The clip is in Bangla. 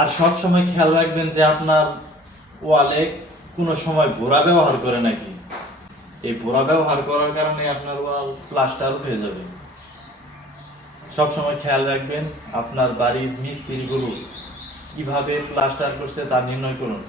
আর সব সময় খেয়াল রাখবেন যে আপনার ওয়ালে কোনো সময় ভোরা ব্যবহার করে নাকি। এই ভোরা ব্যবহার করার কারণে আপনার ওয়াল প্লাস্টার উঠে যাবে। সব সময় খেয়াল রাখবেন আপনার বাড়ির মিস্ত্রিগুলো কিভাবে প্লাস্টার করছে তা নির্ণয় করুন।